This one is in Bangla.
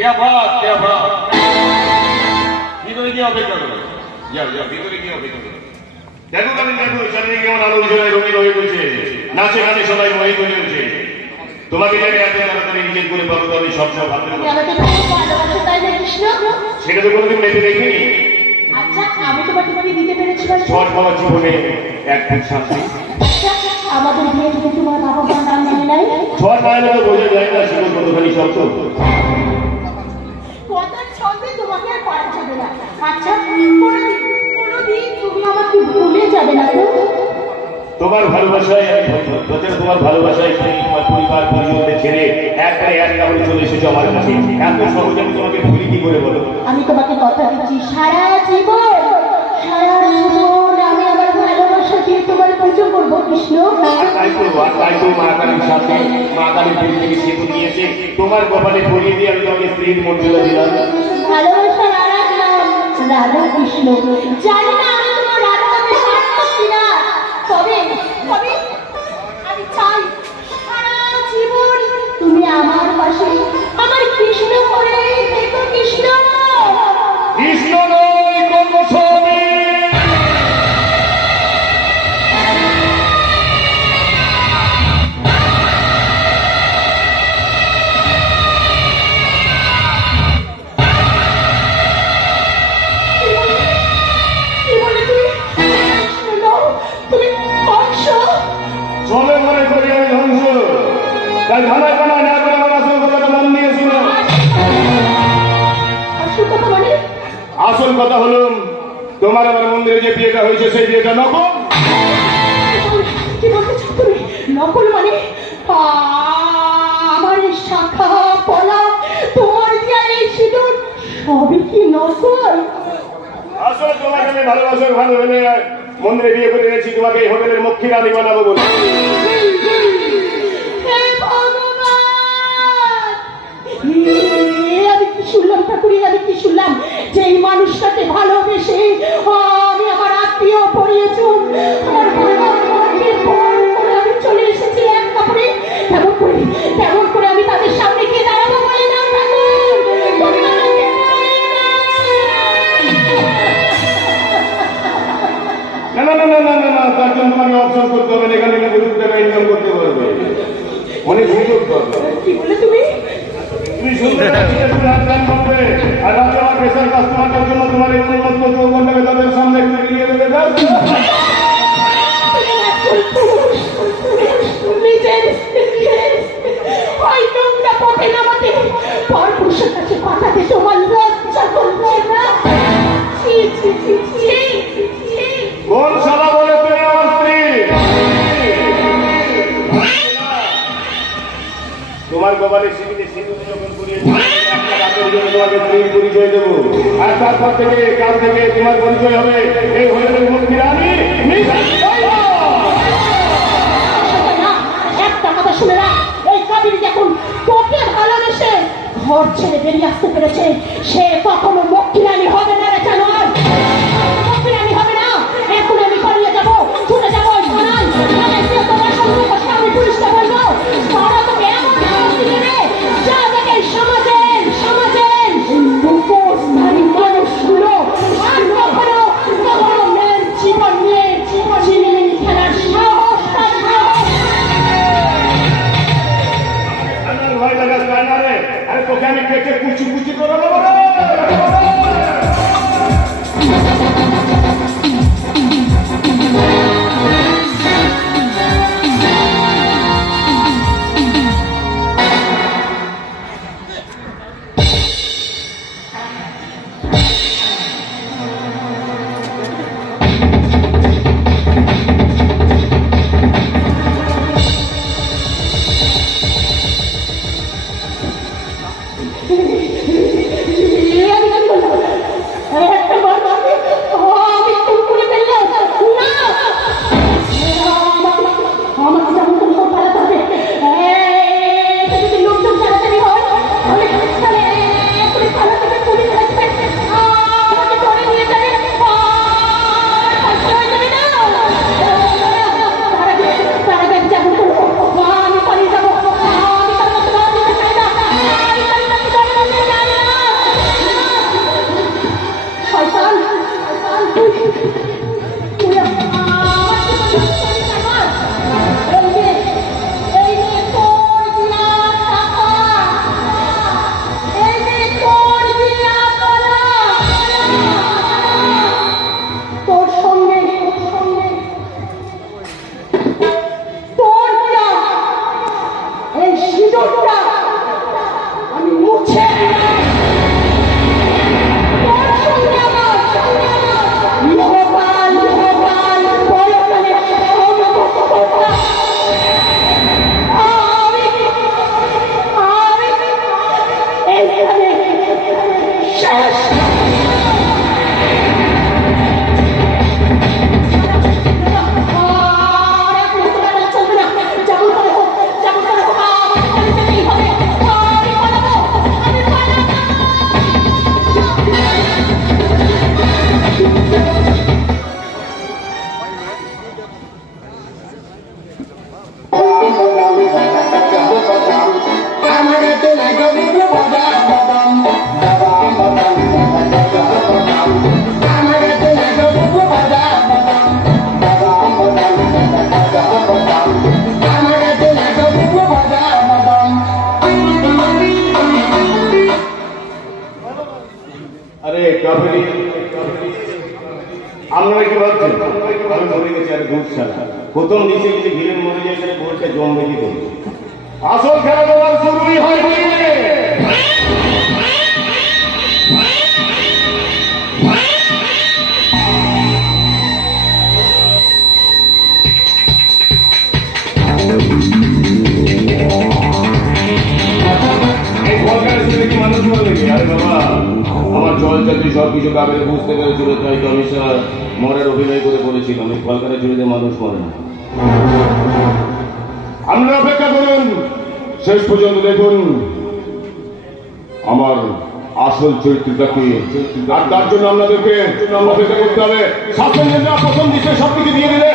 क्या बात क्या बात ভিতরে কি অপেক্ষা করো যাও যাও ভিতরে কি অপেক্ষা করো দেখো কারণ দেখো চারিদিকে কেমন আলো উজ্জ্বলায় রঙিন হয়ে গেছে নাচে গানে সবাই মোহিত হয়ে গেছে তোমাকে জানি এত তাড়াতাড়ি নিজের করে পাবো তো আমি সবসময় ভাবতে সেটা তো কোনোদিন মেপে দেখিনি আচ্ছা আমি তোমাকে বাড়ি দিতে পেরেছি ছট বাবা জীবনে এক ফুট শান্তি আমাদের বিয়ে যদি তোমার বাবা মা নাম জানে নাই ছট মায়ের মতো বোঝা যায় না সেগুলো কতখানি শব্দ কথার ছন্দে তোমাকে আর পারা যাবে না আচ্ছা কোনোদিন তুমি আমাকে ভুলে যাবে না তো তোমার ভালোবাসায় আমি ধন্য তোমার ভালোবাসায় তোমার পরিবার পরিজনদের ছেড়ে একবারে এক কাপড়ে চলে এসেছো আমার কাছে এত সহজে আমি তোমাকে ভুলি কি করে বলো আমি তোমাকে কথা দিচ্ছি সারা জীবন আমি আমার ভালোবাসা দিয়ে তোমার পুজো করবো কৃষ্ণ আর তাই তো মা কালীর সাথে মা কালীর দিন থেকে সেতু নিয়েছে তোমার কপালে পরিয়ে দিয়ে আমি তোমাকে স্ত্রীর মর্যাদা দিলাম ভালোবাসার আর এক নাম রাধা কৃষ্ণ জানি না আমি তোমার রাধা নামে সাথ পাচ্ছি না তবে আমি চাই সারা জীবন তুমি আমার পাশে আমার কৃষ্ণ করে দেখো কৃষ্ণ কৃষ্ণ নয় কোন স্বামী তাই ঘনায় ঘনায় না করে আমার আসল কথাটা মন নিয়ে শুনো আসল কথা হলো তোমার আমার মন্দিরে যে বিয়েটা হয়েছে সেই বিয়েটা নকল কি বলতে চাও তুমি নকল মানে আমার এই শাখা পলা তোমার দেয়া এই সিঁদুর সবই কি নকল আসল তোমাকে আমি ভালোবাসার ভালো হলে মন্দিরে বিয়ে করে এনেছি তোমাকে এই হোটেলের মক্ষী রানী বানাবো বলে আমি কি শুনলাম ঠাকুরি আমি কি শুনলাম যে এই মানুষটাকে ভালোবেসে আমি আমার আত্মীয় পরিয়েছি আমার আমি চলে এসেছি এক কাপড়ে কেমন করে আমি তাদের সামনে গিয়ে দাঁড়াবো বলে না না তার জন্য তোমাকে অপশন করতে হবে এখানে প্রচুর টাকা ইনকাম করতে পারবে অনেক সুযোগ করবে কি বলে তুমি সুন্দর করবে আর রাতে আমার প্রেশার কাস্টমারটার জন্য তোমার এই উন্নত যৌবনটাকে তাদের সামনে একটু এগিয়ে দেবে পুরুষের কাছে পাঠাতে তোমার লজ্জা করবে না কোন সালা বলে তুমি আমার স্ত্রী তোমার কপালে সিঁড়িতে সিঁদুর যখন করিয়েছি তোমাকে স্ত্রীর পরিচয় দেবো আর তারপর থেকে কাল থেকে তোমার পরিচয় হবে এই হোটেলের মন্ত্রী রানী একটা কথা শুনে না এই কাবির যখন তোকে ভালোবেসে ঘর ছেড়ে বেরিয়ে আসতে পেরেছে সে কখনো মক্ষী রানী হবে না রে জানো মক্ষী রানী হবে না এখন আমি পালিয়ে যাবো চলে যাবো তোমার সম্পর্ক আমি পুলিশকে বলবো তারা তোকে এমন শাস্তি দেবে যা দেখে সমাজের মুখোশধারী মানুষগুলো আর কখনো জীবন নিয়ে খেলার সাহস ভয় লাগা আরে তোকে আমি কেটে কুচি করে দেবো সিঁদুরটা আমি মুছে তোর সঙ্গে আমার লোহপাল লোহপাল পরকালে আমি এইখানে শেষ। আরে কাবেরী, আপনারা কি ভাবছেন আমি মরে গেছি? আর দুধ ছাড়া প্রথম নিচে যদি ঘিরে মরে যায় তাহলে ভোরটা জমবে কি করবে? আসল খেলা তোমার শুরুই হয় বইয়ে। এই কলকাতা ছেলে কি মানুষ বলে নাকি? আরে বাবা, আমার জল চাকরি সবকিছু কাবেরে বুঝতে পেরেছিল, তাই তো আমি স্যার মরের অভিনয় করে বলেছিলাম এই কলকাতা ছেলেদের মানুষ মরে না। আপনারা অপেক্ষা করুন, শেষ পর্যন্ত দেখুন আমার আসল চরিত্রটাকে। আর তার জন্য আপনাদেরকে অপেক্ষা করতে হবে। শাসন প্রথম দৃশ্যে সবকিছু দিয়ে দিলে